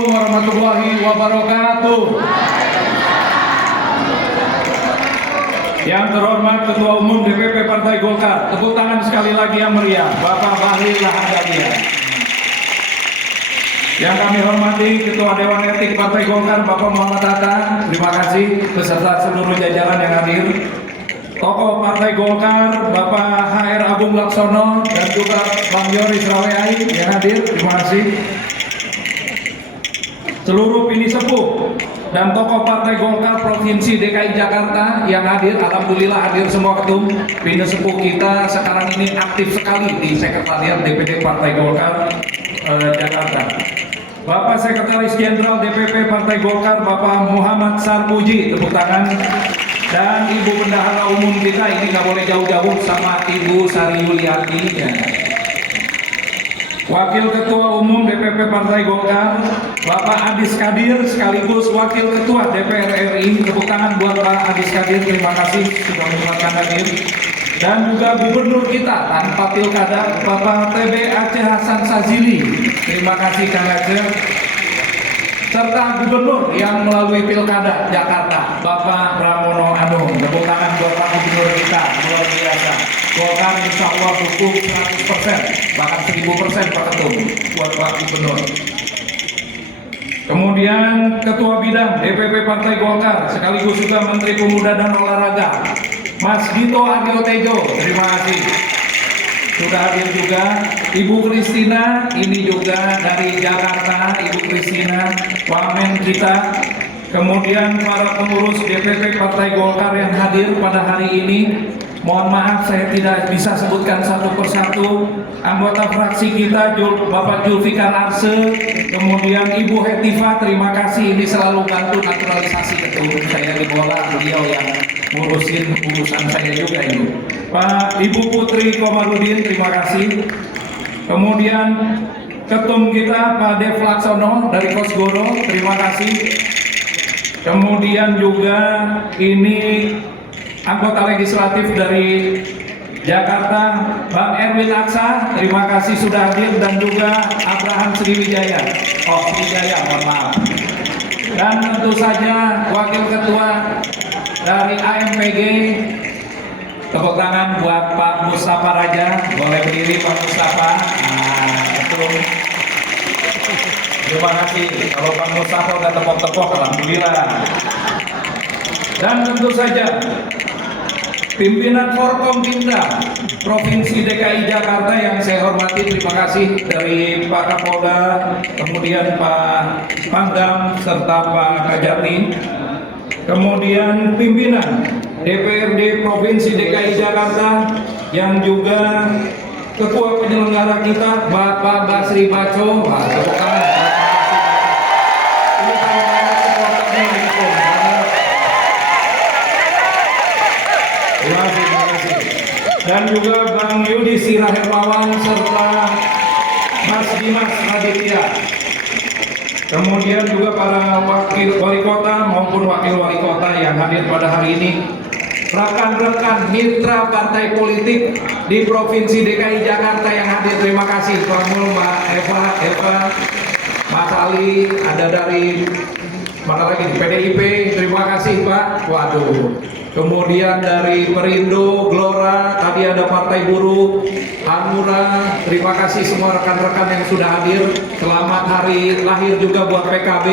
Assalamualaikum warahmatullahi wabarakatuh. Yang terhormat Ketua Umum DPP Partai Golkar, tepuk tangan sekali lagi yang meriah, Bapak Bahlil Lahadalia. Yang kami hormati Ketua Dewan Etik Partai Golkar, Bapak Muhammad Hatta, terima kasih, beserta seluruh jajaran yang hadir. Tokoh Partai Golkar, Bapak HR Agung Laksono, dan juga Bang Yoris Raweai yang hadir, terima kasih. Seluruh pini sepuh dan tokoh Partai Golkar Provinsi DKI Jakarta yang hadir, alhamdulillah hadir semua ketum. Pini sepuh kita sekarang ini aktif sekali di Sekretariat DPD Partai Golkar Jakarta. Bapak Sekretaris Jenderal DPP Partai Golkar, Bapak Muhammad Sarpuji, tepuk tangan. Dan Ibu Bendahara Umum kita, ini nggak boleh jauh-jauh, sama Ibu Sari Yuliati ya. Wakil Ketua Umum DPP Partai Golkar, Bapak Adis Kadir, sekaligus Wakil Ketua DPR RI. Tepuk tangan buat Pak Adis Kadir, terima kasih sudah menyempatkan hadir. Dan juga Gubernur kita tanpa pilkada, Bapak TB Aceh Hasan Sazili, terima kasih Kang Aceh. Serta Gubernur yang melalui pilkada Jakarta, Bapak Pramono Anung. Tepuk tangan buat Pak Gubernur kita, luar biasa. Golkar insya Allah dukung 100%, bahkan 1000% Pak Ketum buat Pak Gubernur. Kemudian Ketua Bidang DPP Partai Golkar sekaligus juga Menteri Pemuda dan Olahraga, Mas Dito Aryo Tejo, terima kasih. Sudah hadir juga Ibu Kristina, ini juga dari Jakarta, Ibu Kristina, wamen kita. Kemudian para pengurus DPP Partai Golkar yang hadir pada hari ini. Mohon maaf saya tidak bisa sebutkan satu persatu. Anggota fraksi kita Bapak Julfikar Arse, kemudian Ibu Hetifah, terima kasih, ini selalu bantu naturalisasi ketum saya di bola, beliau yang ngurusin urusan saya juga ini. Pak Ibu Putri Komarudin, terima kasih. Kemudian ketum kita Pak Dev Laksono dari Kosgoro, terima kasih. Kemudian juga ini anggota legislatif dari Jakarta, Bang Erwin Aksa, terima kasih sudah hadir, dan juga Abraham Sriwijaya. Sriwijaya, mohon maaf. Dan tentu saja Wakil Ketua dari AMPG, tepuk tangan buat Pak Mustafa Raja, boleh berdiri Pak Mustafa. Betul. Terima kasih, kalau Pak Mustafa udah tepok-tepok, alhamdulillah. Dan tentu saja pimpinan Forkompimda Provinsi DKI Jakarta yang saya hormati, terima kasih dari Pak Kapolda, kemudian Pak Pangdam, serta Pak Kajati. Kemudian pimpinan DPRD Provinsi DKI Jakarta yang juga Ketua Penyelenggara kita Bapak Basri Baco. Dan juga Bang Yudi Sirah Hermawan serta Mas Dimas Raditya. Kemudian juga para wakil wali kota maupun wakil wali kota yang hadir pada hari ini. Rekan-rekan mitra partai politik di Provinsi DKI Jakarta yang hadir, terima kasih. Pak Mul, Mbak Eva, Mas Ali, ada dari mana lagi, PDIP, terima kasih Pak. Waduh. Kemudian dari Perindo, Gelora, tadi ada Partai Buruh, Hanura, terima kasih semua rekan-rekan yang sudah hadir. Selamat hari lahir juga buat PKB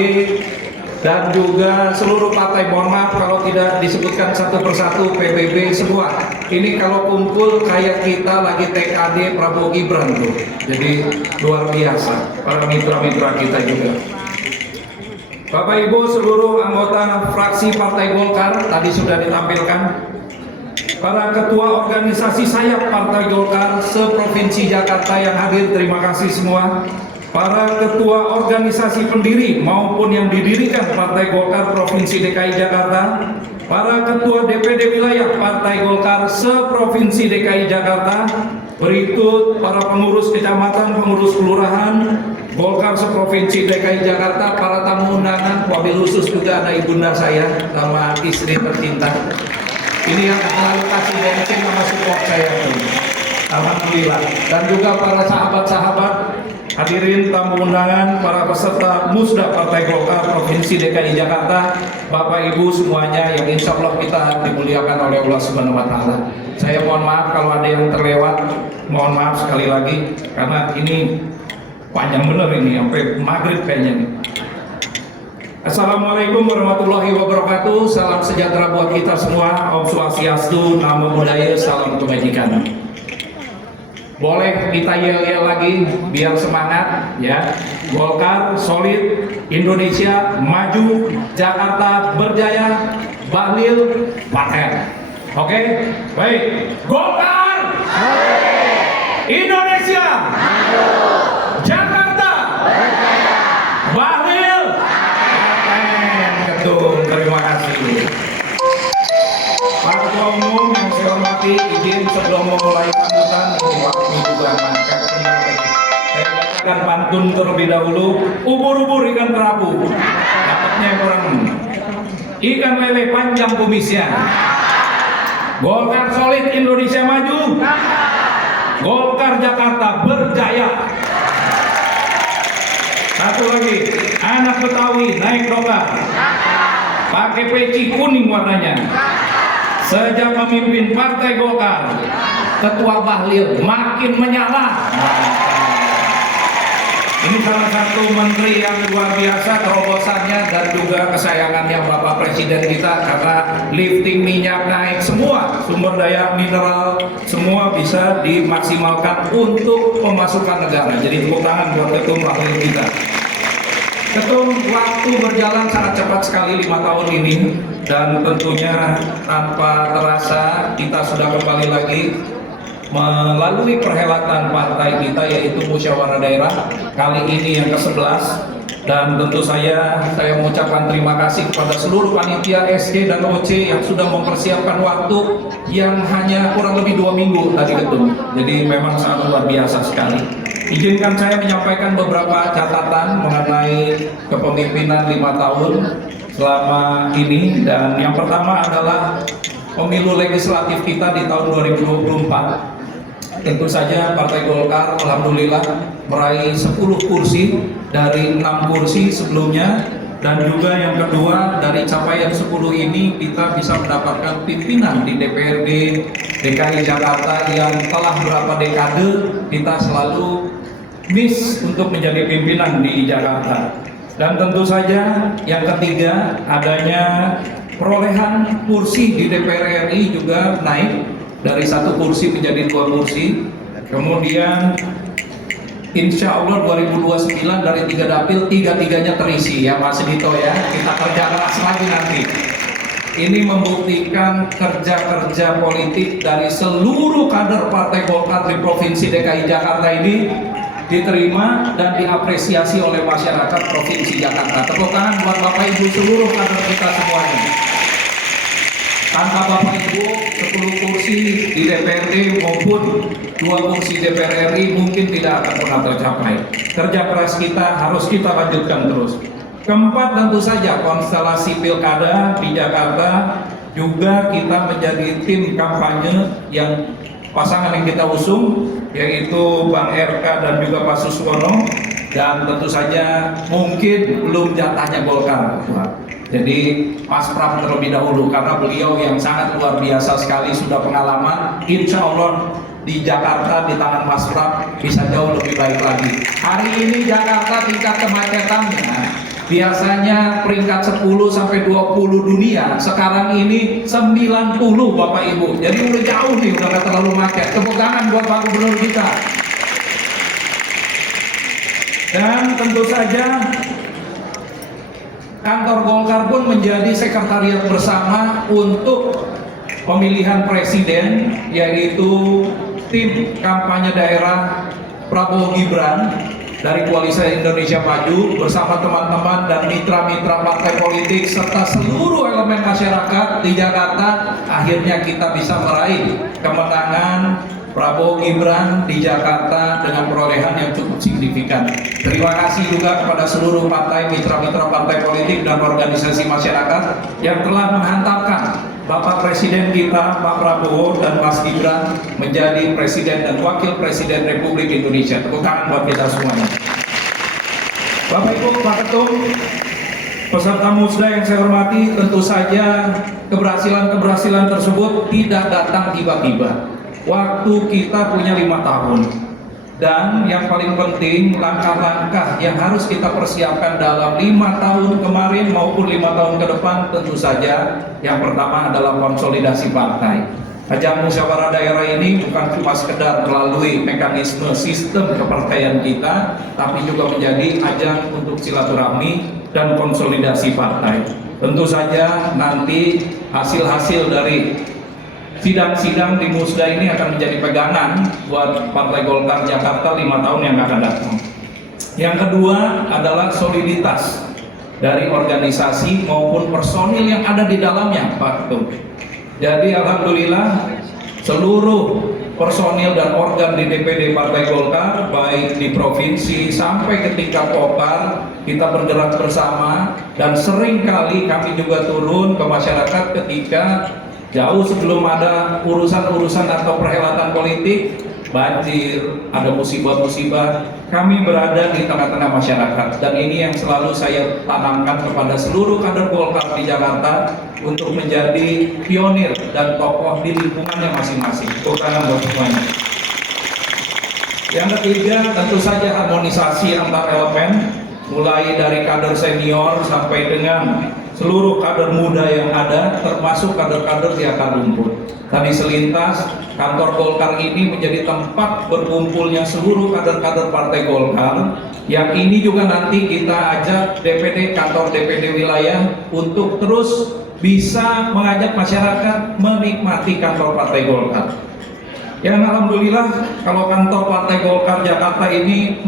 dan juga seluruh partai. Mohon maaf kalau tidak disebutkan satu persatu, PBB semua. Ini kalau kumpul kayak kita lagi TKD Prabowo Gibran tuh. Jadi luar biasa para mitra-mitra kita juga. Bapak Ibu seluruh anggota fraksi Partai Golkar tadi sudah ditampilkan. Para ketua organisasi sayap Partai Golkar se-Provinsi Jakarta yang hadir, terima kasih semua. Para ketua organisasi pendiri maupun yang didirikan Partai Golkar Provinsi DKI Jakarta. Para ketua DPD wilayah Partai Golkar se-Provinsi DKI Jakarta. Berikut para pengurus kecamatan, pengurus kelurahan Golkar se-Provinsi DKI Jakarta, para tamu undangan, wabil khusus juga ada ibunda saya sama istri tercinta. Ini yang selalu kasih bensin sama support saya. Alhamdulillah. Dan juga para sahabat-sahabat hadirin tamu undangan, para peserta Musda Partai Golkar Provinsi DKI Jakarta, Bapak Ibu semuanya yang insya Allah kita dimuliakan oleh Allah Subhanahu Wa Taala. Saya mohon maaf kalau ada yang terlewat, mohon maaf sekali lagi karena ini panjang bener ini sampai maghrib kayaknya nih. Assalamualaikum warahmatullahi wabarakatuh. Salam sejahtera buat kita semua. Om Swastiastu, Namo Buddhaya, salam kebajikan. Boleh kita yel-yel lagi biar semangat ya. Golkar solid, Indonesia maju, Jakarta berjaya, Bahlil paten. Oke? Baik. Golkar Indonesia Jakarta Bahlil paten. Ketum, terima kasih. Pak Ketua Umum yang saya hormati, izin sebelum memulai panutan ini juga mangkat. Saya bacakan pantun terlebih dahulu. Ubur-ubur ikan kerapu, dapatnya kurang. Ikan lele panjang kumisnya. Golkar solid, Indonesia maju. Golkar Jakarta berjaya. Satu lagi, anak Betawi naik dokar, pakai peci kuning warnanya. Sejak memimpin Partai Golkar, Ketua Bahlil makin menyala. Ini salah satu menteri yang luar biasa terobosannya dan juga kesayangannya Bapak Presiden kita, karena lifting minyak naik, semua sumber daya mineral semua bisa dimaksimalkan untuk pemasukan negara. Jadi tepuk tangan buat Ketum Bahlil kita. Ketum, waktu berjalan sangat cepat sekali 5 tahun ini, dan tentunya tanpa terasa kita sudah kembali lagi melalui perhelatan partai kita, yaitu Musyawarah Daerah kali ini yang ke-11. Dan tentu saya mengucapkan terima kasih kepada seluruh panitia SC dan OC yang sudah mempersiapkan waktu yang hanya kurang lebih 2 minggu tadi Ketum. Jadi memang sangat luar biasa sekali. Izinkan saya menyampaikan beberapa catatan mengenai kepemimpinan 5 tahun selama ini. Dan yang pertama adalah pemilu legislatif kita di tahun 2024. Tentu saja Partai Golkar alhamdulillah meraih 10 kursi dari 6 kursi sebelumnya. Dan juga yang kedua, dari capaian 10 ini kita bisa mendapatkan pimpinan di DPRD DKI Jakarta yang telah berapa dekade kita selalu miss untuk menjadi pimpinan di Jakarta. Dan tentu saja yang ketiga, adanya perolehan kursi di DPR RI juga naik dari 1 kursi menjadi 2 kursi. Kemudian insya Allah 2029 dari 3 dapil 3-3-nya terisi ya Mas Dito ya. Kita kerja keras lagi nanti. Ini membuktikan kerja-kerja politik dari seluruh kader Partai Golkar di Provinsi DKI Jakarta ini diterima dan diapresiasi oleh masyarakat Provinsi Jakarta. Tepuk tangan buat Bapak Ibu seluruh kader kita semuanya. Tanpa Bapak Ibu, 10 kursi di DPRD maupun 2 kursi DPR RI mungkin tidak akan pernah tercapai. Kerja keras kita harus kita lanjutkan terus. Keempat, tentu saja konstelasi pilkada di Jakarta juga kita menjadi tim kampanye yang pasangan yang kita usung, yaitu Bang RK dan juga Pak Suswono. Dan tentu saja mungkin belum jatahnya Golkar. Jadi Mas Pram terlebih dahulu, karena beliau yang sangat luar biasa sekali, sudah pengalaman. Insya Allah di Jakarta di tangan Mas Pram bisa jauh lebih baik lagi. Hari ini Jakarta tingkat kemacetannya biasanya peringkat 10 sampai 20 dunia, sekarang ini 90 Bapak Ibu. Jadi udah jauh nih, udah gak terlalu macet. Tepuk tangan buat Pak Gubernur kita. Dan tentu saja kantor Golkar pun menjadi sekretariat bersama untuk pemilihan presiden, yaitu tim kampanye daerah Prabowo Gibran dari Koalisi Indonesia Maju bersama teman-teman dan mitra-mitra partai politik serta seluruh elemen masyarakat di Jakarta. Akhirnya kita bisa meraih kemenangan Prabowo Gibran di Jakarta dengan perolehan yang cukup signifikan. Terima kasih juga kepada seluruh partai, mitra-mitra partai politik dan organisasi masyarakat yang telah menghantarkan Bapak Presiden kita, Pak Prabowo dan Mas Gibran menjadi Presiden dan Wakil Presiden Republik Indonesia. Tepuk tangan buat kita semuanya. Bapak Ibu, Pak Ketum, peserta musda yang saya hormati, tentu saja keberhasilan tersebut tidak datang tiba-tiba. Waktu kita punya 5 tahun. Dan yang paling penting, langkah-langkah yang harus kita persiapkan dalam 5 tahun kemarin maupun 5 tahun ke depan, tentu saja yang pertama adalah konsolidasi partai. Ajang musyawarah daerah ini bukan cuma sekedar melalui mekanisme sistem kepartaian kita, tapi juga menjadi ajang untuk silaturahmi dan konsolidasi partai. Tentu saja nanti hasil-hasil dari sidang-sidang di Musda ini akan menjadi pegangan buat Partai Golkar Jakarta 5 tahun yang akan datang. Yang kedua adalah soliditas dari organisasi maupun personil yang ada di dalamnya, Pak Ketum. Jadi alhamdulillah seluruh personil dan organ di DPD Partai Golkar, baik di provinsi sampai ke tingkat Kopar, kita bergerak bersama dan seringkali kami juga turun ke masyarakat ketika jauh sebelum ada urusan-urusan atau perhelatan politik, banjir, ada musibah-musibah, kami berada di tengah-tengah masyarakat. Dan ini yang selalu saya tanamkan kepada seluruh kader Golkar di Jakarta untuk menjadi pionir dan tokoh di lingkungannya masing-masing. Bukan buat semuanya. Yang ketiga, tentu saja harmonisasi antar elemen, mulai dari kader senior sampai dengan seluruh kader muda yang ada, termasuk kader-kader di akar rumput. Tadi selintas, kantor Golkar ini menjadi tempat berkumpulnya seluruh kader-kader Partai Golkar, yang ini juga nanti kita ajak DPD, kantor DPD wilayah untuk terus bisa mengajak masyarakat menikmati kantor Partai Golkar. Yang alhamdulillah kalau kantor Partai Golkar Jakarta ini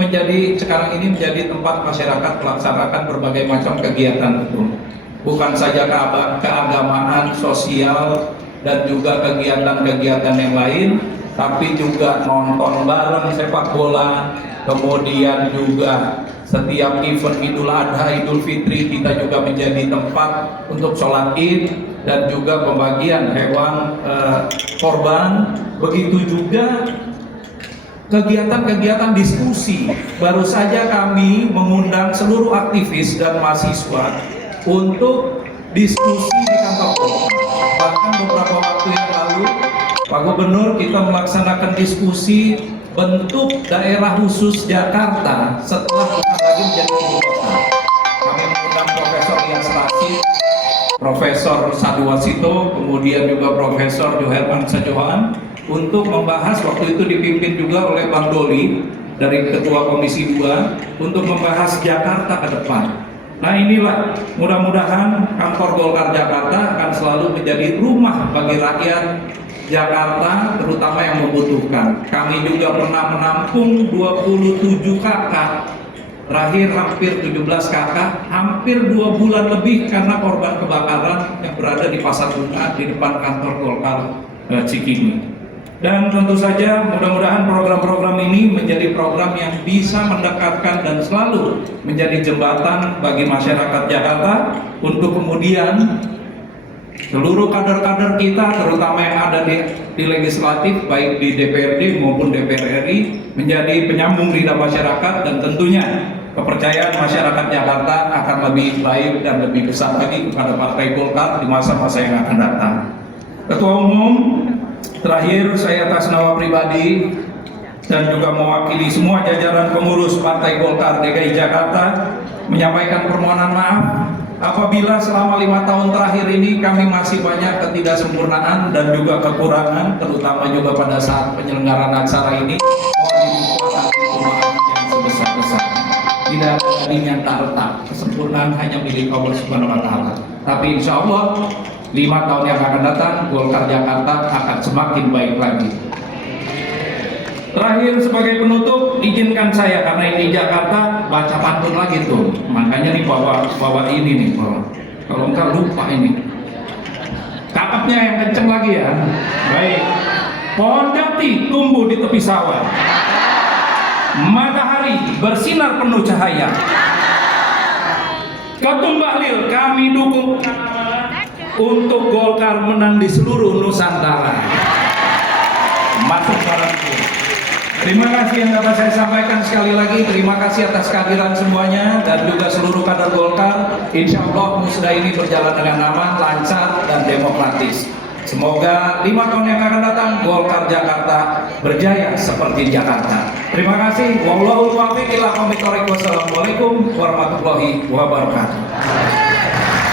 sekarang ini menjadi tempat masyarakat melaksanakan berbagai macam kegiatan itu. Bukan saja keagamaan, sosial, dan juga kegiatan-kegiatan yang lain, tapi juga nonton bareng sepak bola, kemudian juga setiap event Idul Adha, Idul Fitri kita juga menjadi tempat untuk sholat Id dan juga pembagian hewan korban. Begitu juga kegiatan-kegiatan diskusi. Baru saja kami mengundang seluruh aktivis dan mahasiswa untuk diskusi di kantor Golkar. Bahkan beberapa waktu yang lalu, Pak Gubernur, kita melaksanakan diskusi bentuk daerah khusus Jakarta setelah bukan lagi menjadi ibu kota. Kami mengundang Profesor Ian Stasi, Profesor Sadu Wasito, kemudian juga Profesor Joherman Sajohan untuk membahas, waktu itu dipimpin juga oleh Bang Doli dari Ketua Komisi 2 untuk membahas Jakarta ke depan. Nah inilah, mudah-mudahan kantor Golkar Jakarta akan selalu menjadi rumah bagi rakyat Jakarta, terutama yang membutuhkan. Kami juga pernah menampung 27 kakak, terakhir hampir 17 kakak, hampir 2 bulan lebih karena korban kebakaran yang berada di Pasar Bunga di depan kantor Golkar Cikini. Dan tentu saja mudah-mudahan program-program ini menjadi program yang bisa mendekatkan dan selalu menjadi jembatan bagi masyarakat Jakarta untuk kemudian seluruh kader-kader kita, terutama yang ada di legislatif, baik di DPRD maupun DPR RI, menjadi penyambung lidah masyarakat, dan tentunya kepercayaan masyarakat Jakarta akan lebih baik dan lebih besar lagi kepada Partai Golkar di masa-masa yang akan datang. Ketua Umum, terakhir saya atas nama pribadi dan juga mewakili semua jajaran pengurus Partai Golkar DKI Jakarta menyampaikan permohonan maaf apabila selama 5 tahun terakhir ini kami masih banyak ketidaksempurnaan dan juga kekurangan, terutama juga pada saat penyelenggaraan acara ini. Mohon dilimpahkan maaf yang sebesar-besarnya. Tidak ada yang tak retak, kesempurnaan hanya milik Allah Subhanahu wa Ta'ala. Tapi insya Allah 5 tahun yang akan datang, Golkar Jakarta akan semakin baik lagi. Terakhir sebagai penutup, izinkan saya, karena ini Jakarta, baca pantun lagi tuh. Makanya nih bawa ini nih, kalau enggak lupa ini. Kakapnya yang kenceng lagi ya. Baik. Pohon jati tumbuh di tepi sawah. Matahari bersinar penuh cahaya. Ketum Bahlil kami dukung. untuk Golkar menang di seluruh Nusantara. Masuk barang itu. Terima kasih yang dapat saya sampaikan sekali lagi. Terima kasih atas kehadiran semuanya dan juga seluruh kader Golkar. Insya Allah musda ini berjalan dengan aman, lancar, dan demokratis. Semoga 5 tahun yang akan datang Golkar Jakarta berjaya seperti Jakarta. Terima kasih. Wallahul muwaffiq ila aqwamit thoriq. Wassalamualaikum warahmatullahi wabarakatuh.